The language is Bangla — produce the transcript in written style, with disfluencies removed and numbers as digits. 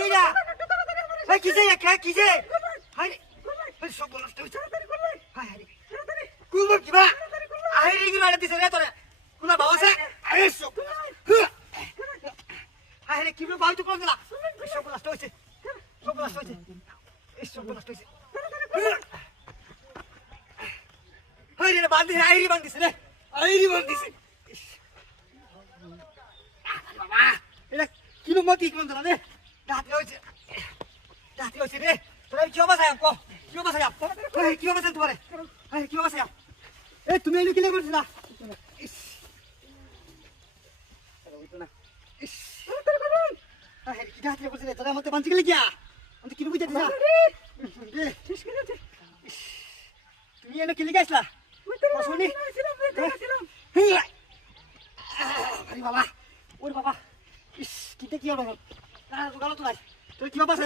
কি যা ভাই কিসে একা কিসে হাই ভাই সব নষ্ট হইছে হাই হাই কুলব কিবা আই রে গিলা দিছে রে তোরে কুলা বাবাসে আই সব হাই রে কিবা বাউতু কোন দিলা সব নষ্ট হইছে সব নষ্ট হইছে এই সব নষ্ট হইছে হাই রে বান্দি আইরি বান্দিছে রে আইরি বান্দিছে বাবা এটা কিলো মতি কোন দিলা রে রাতে হইছে রে তোরা কি অবস্থা কো কি অবস্থা এই কি অবস্থা তোমারে এই কি অবস্থা এই তুমি এনে কি করছিস না ইস না ইস এই কি হাতে করছিস তোরা মতে বাঁচি গেলি কি আমি কি বুঝতে দিছ রে ঠিক করে তুমি এনে কি লিখাইছলা শুনি আরে বাবা ওরে বাবা ইস কিতে কি হবে না গালো তো নাই তোর কি অবস্থা